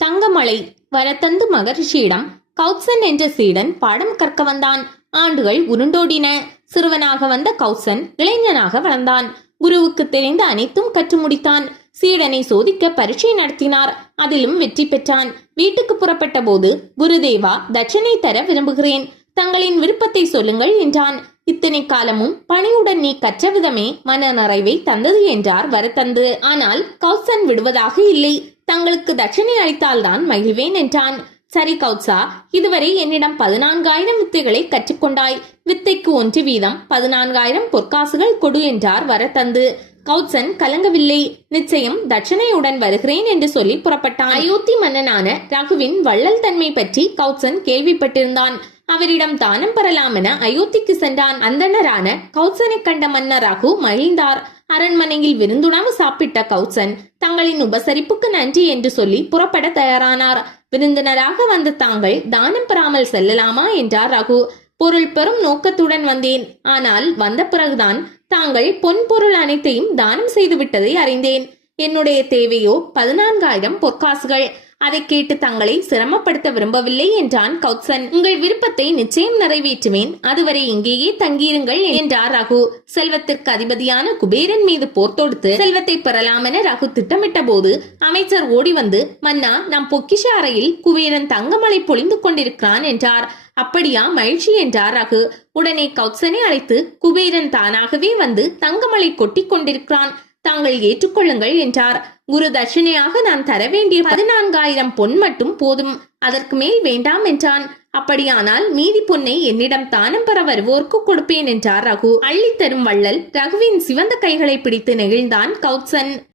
தங்கமலை வரத்தந்து மகரிஷியிடம் கௌத்சன் என்ற சீடன் பாடம் கற்க வந்தான். ஆண்டுகள் உருண்டோடின. சிறுவனாக வந்த கௌத்சன் இளைஞனாக வளர்ந்தான். குருவுக்கு தெரிந்த அனைத்தும் கற்று முடித்தான். சீடனை சோதிக்க பரீட்சை நடத்தினார். அதிலும் வெற்றி பெற்றான். வீட்டுக்கு புறப்பட்ட போது, குருதேவா, தட்சணை தர விரும்புகிறேன், தங்களின் விருப்பத்தை சொல்லுங்கள் என்றான். இத்தனை காலமும் பணியுடன் நீ கற்ற விதமே மன நிறைவை தந்தது என்றார் வரத்தந்து. ஆனால் கௌத்சன் விடுவதாக இல்லை. தங்களுக்கு தட்சணை அளித்தால்தான் மகிழ்வேன் என்றான். சரி கௌத்சா, இதுவரை என்னிடம் 14,000 வித்தைகளை கற்றுக்கொண்டாய். வித்தைக்கு 1 வீதம் 14,000 பொற்காசுகள் கொடு என்றார் வரத்தந்து. கௌத்சன் கலங்கவில்லை. நிச்சயம் தட்சணையுடன் வருகிறேன் என்று சொல்லி புறப்பட்டான். அயோத்தி மன்னனான ரகுவின் வள்ளல் தன்மை பற்றி கௌத்சன் கேள்விப்பட்டிருந்தான். அவரிடம் தானம் பெறலாம் என அயோத்திக்கு சென்றான். அந்தணரான கௌத்சனை கண்ட மன்னர் ரகு மகிழ்ந்தார். அரண்மனையில் விருந்துணவு சாப்பிட்ட கௌத்சன் தங்களின் உபசரிப்புக்கு நன்றி என்று சொல்லி புறப்பட தயாரானார். விருந்தினராக வந்த தாங்கள் தானம் பெறாமல் செல்லலாமா என்றார் ரகு. பொருள் பெறும் நோக்கத்துடன் வந்தேன். ஆனால் வந்த பிறகுதான் தாங்கள் பொன் பொருள் அனைத்தையும் தானம் செய்து விட்டதை அறிந்தேன். என்னுடைய தேவையோ 14,000 பொற்காசுகள். அதை கேட்டு தங்களை சிரமப்படுத்த விரும்பவில்லை என்றான் கௌத்சன். உங்கள் விருப்பத்தை நிச்சயம் நிறைவேற்றுவேன். அதுவரை இங்கேயே தங்கியிருங்கள் என்றார் ரகு. செல்வத்திற்கு அதிபதியான குபேரன் மீது போர் தொடுத்து செல்வத்தை பெறலாம் என ரகு திட்டமிட்ட போது அமைச்சர் ஓடி வந்து, மன்னா, நம் பொக்கிஷ அறையில் குபேரன் தங்கமலை பொழிந்து கொண்டிருக்கிறான் என்றார். அப்படியா, மகிழ்ச்சி என்றார் ரகு. உடனே கௌத்சனை அழைத்து, குபேரன் தானாகவே வந்து தங்கமலை கொட்டி கொண்டிருக்கிறான், தாங்கள் ஏற்றுக்கொள்ளுங்கள் என்றார். குரு தட்சணையாக நான் தர வேண்டிய 14,000 பொன் மட்டும் போதும், அதற்கு மேல் வேண்டாம் என்றான். அப்படியானால் மீதி பொன்னை என்னிடம் தானம் பெற வருவோருக்கு கொடுப்பேன் என்றார் ரகு. அள்ளி தரும் வள்ளல் ரகுவின் சிவந்த கைகளை பிடித்து நெகிழ்ந்தான் கௌத்சன்.